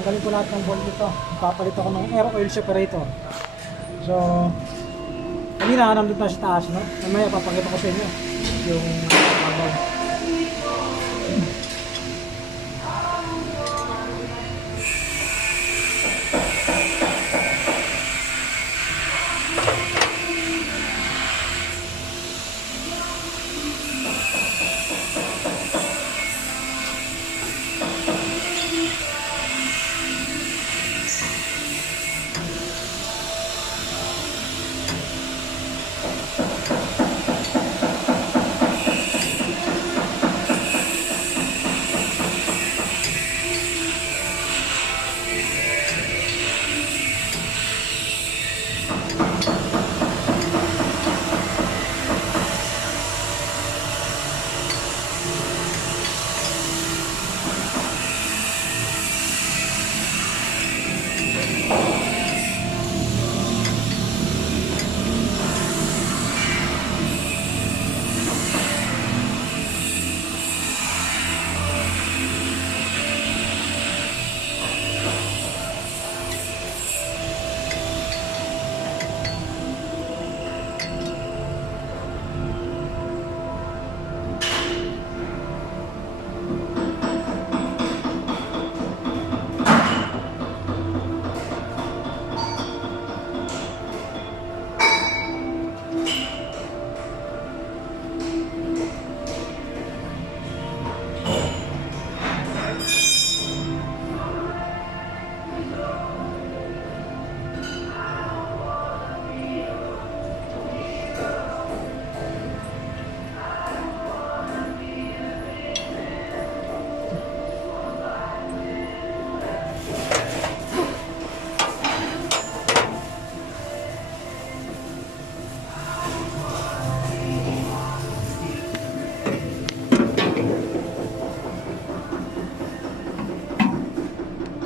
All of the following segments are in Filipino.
tatanggalin ko lahat ng bolt nito. Ipapalit ako ng air oil separator. So, kanina nandun na sa taas, no? Mamaya papakita ko sa inyo yung babaw.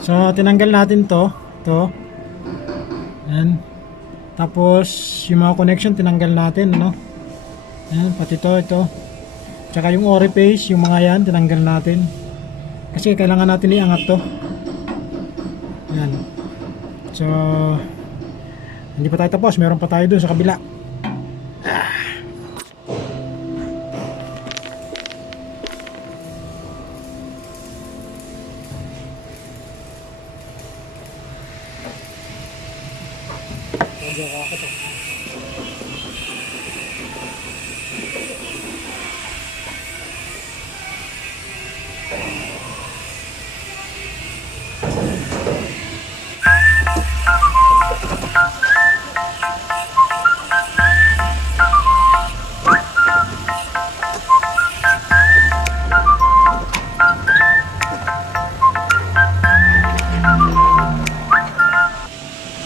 So, tinanggal natin to. Ayan. Tapos, yung mga connection, tinanggal natin, ano? Ayan, pati ito. Tsaka yung orifice, yung mga yan, tinanggal natin. Kasi kailangan natin iangat to. Ayan. So, hindi pa tayo tapos. Meron pa tayo dun sa kabila.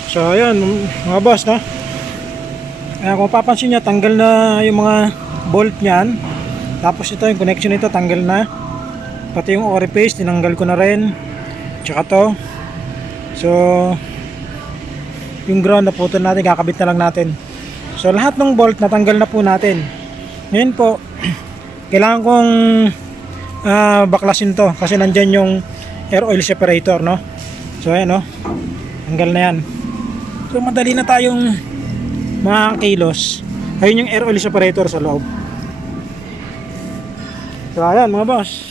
So ayan mga boss, no? Ayan, kung papansin nyo, tanggal na yung mga bolt nyan. Tapos ito yung connection nito, tanggal na. Pati yung orifice, tinanggal ko na rin. Tsaka to. So yung ground, naputol natin, kakabit na lang natin. So lahat ng bolt natanggal na po natin. Ngayon po kailangan kong baklasin to, kasi nandyan yung air oil separator, no? So ayan, no? Tanggal na yan. So madali na tayong mga kilos. Ayun yung air oil separator sa loob. So ayan mga boss.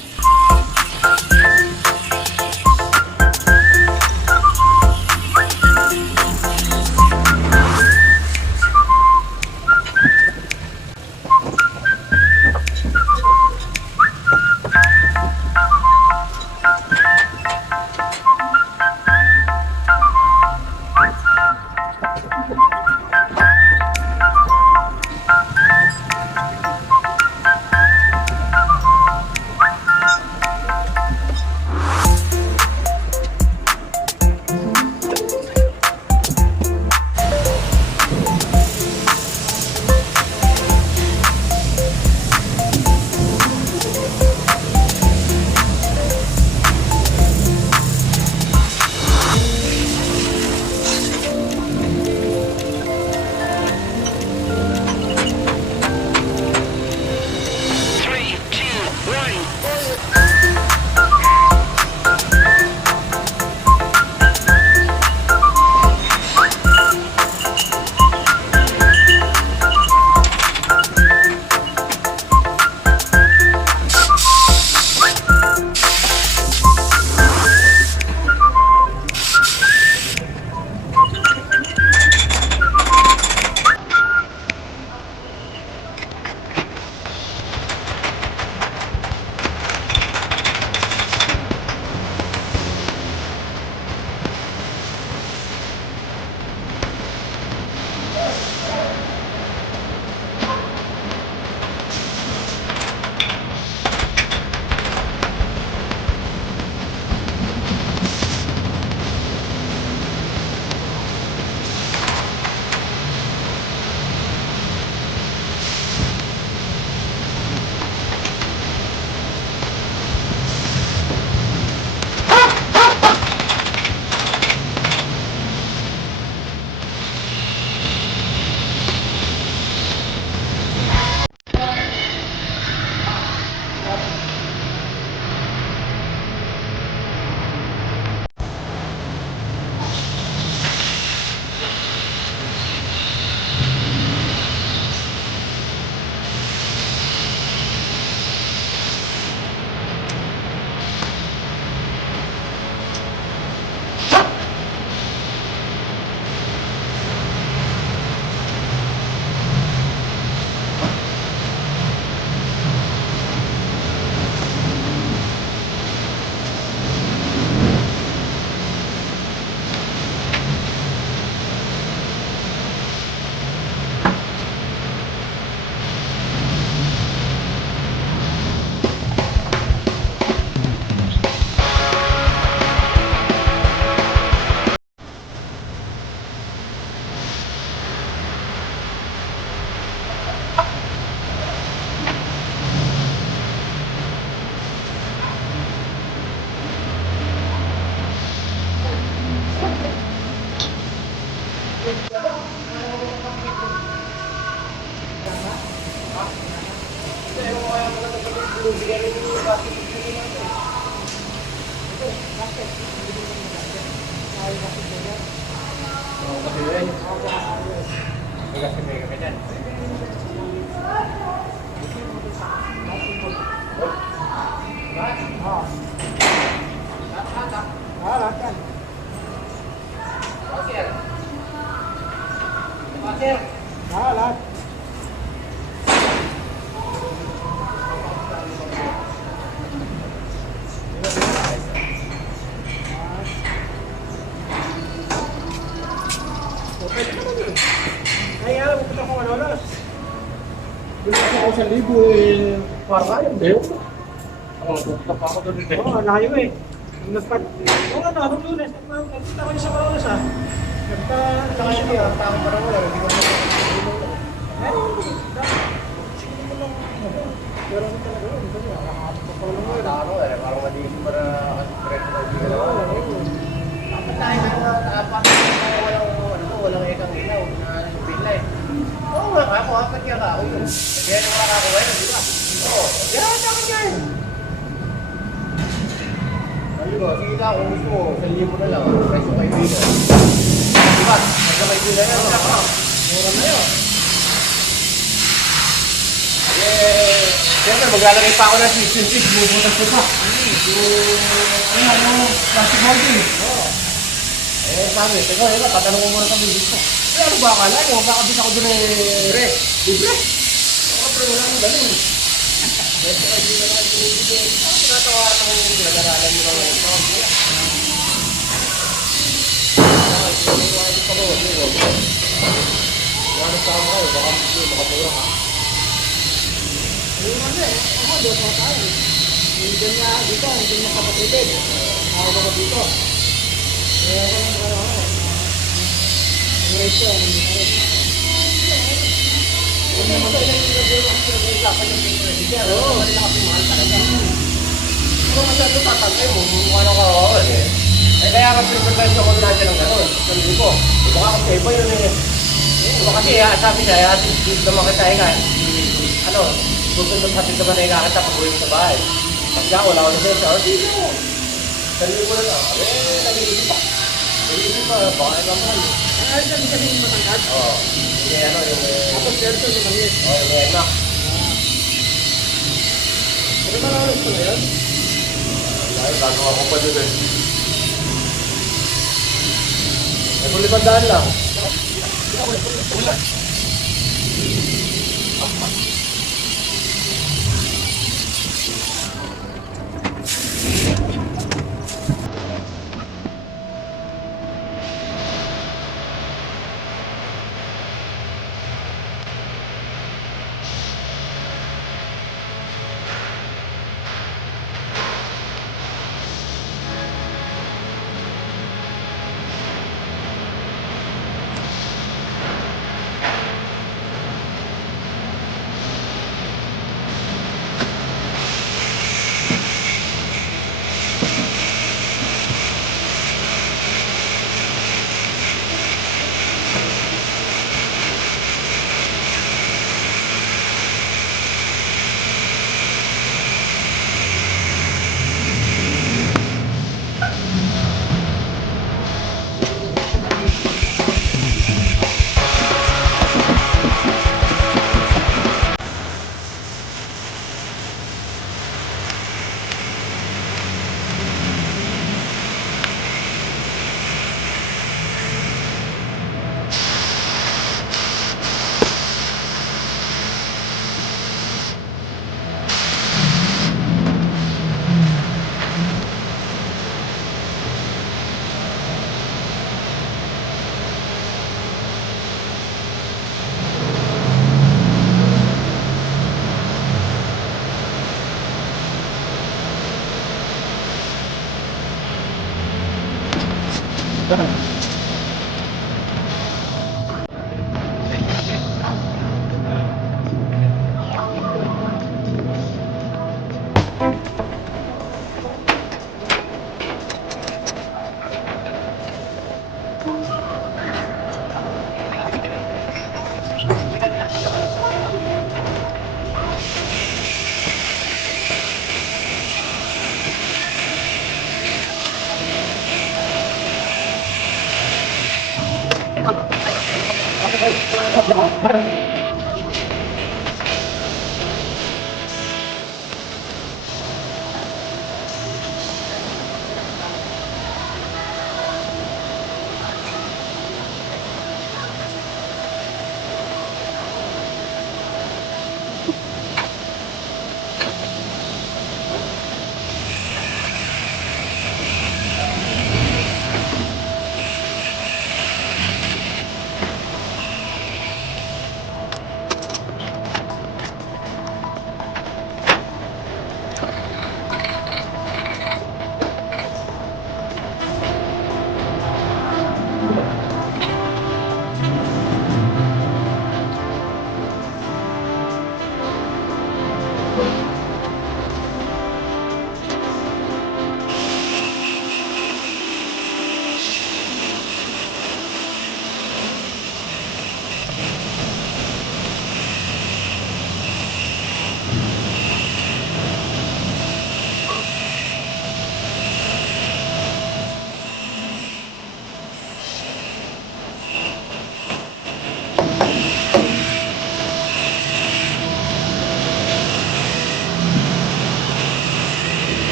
Lahat. Kaya alam mo kung ano. Binasa ko sa libo eh, parang ayaw, Deo. Tutap ako doon eh. Oo, layo eh. Nagpat... Oo nga, nung Lunes, nagpunta ko sa Coronas ah. Tayo niya, tama parang wala, hindi ko Pero ano talaga yun, kasi nakakapit ko pa lang yun. Taro eh, parang madilim para preso na hindi ka naman. Dapat tayo na apat walang ekang ilaw na pila eh. Oo nga ako, apat nga ka. Kaya naman nakakuha yun, di ba? Oo, yan, dapat yan. Ayun o, sige na, kung gusto mo, salihin mo na lang, preso kay Pino. Diba? Preso kay Pino yan, mura na yun. Siyempre, maglalagay pa ako ng twist, bubutas ko pa. Yung plastic molding. Eh, sabi, teka, tatanong mo muna sa music ko. Eh, ano ba akala nyo? Baka bis ako dun eh... Libre? Libre? Oo, pero wala nang ganun. Basta kayo din naman yung libre. Ako tinatawaran naman yung pinag-aralan nyo lang ito. Wala sa ako kayo, baka makapura ka. Ayun nga eh, ako doon pa tayo. Hindi niya dito, hindi niya kapatid. Ako ba dito? Kaya ako lang ako. Ang rate ko, hindi ka rin. Huwag naman tayo yung pinag-usapan yung pinag-usapan. Oo, hindi na kasi mahal talaga. Kung masyado tatagay mo, mukha na kawawan eh. Eh kaya ka pinag-usapan sa kung natin ng gano'n. Sabi ko, baka kasi iba yun eh. Diba kasi sabi niya, dito naman kita nga. Ano, tutundot hatid naman na ikakita pag uwi mo sa bahay. Pagka wala ko na sa'yo sa RT mo. Sabi ko na lang, nag-iisip pa. Nag-iisip pa, baka naman. Ay, sabi ka din matangkad? Oo. Yung ano, yung... Tapos perso yung maliit. Oo, yung enak. Ano ba nalos ko na yun? Ay, gagawa ko pa dito eh. Ay, kung 500 lang.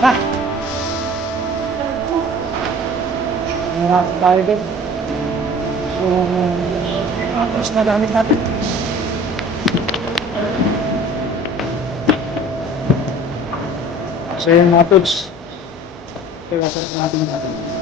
Ha? Nangyakas tayo din. So, tapos na gamit natin. So yun mga tools. Ito yung natin natin.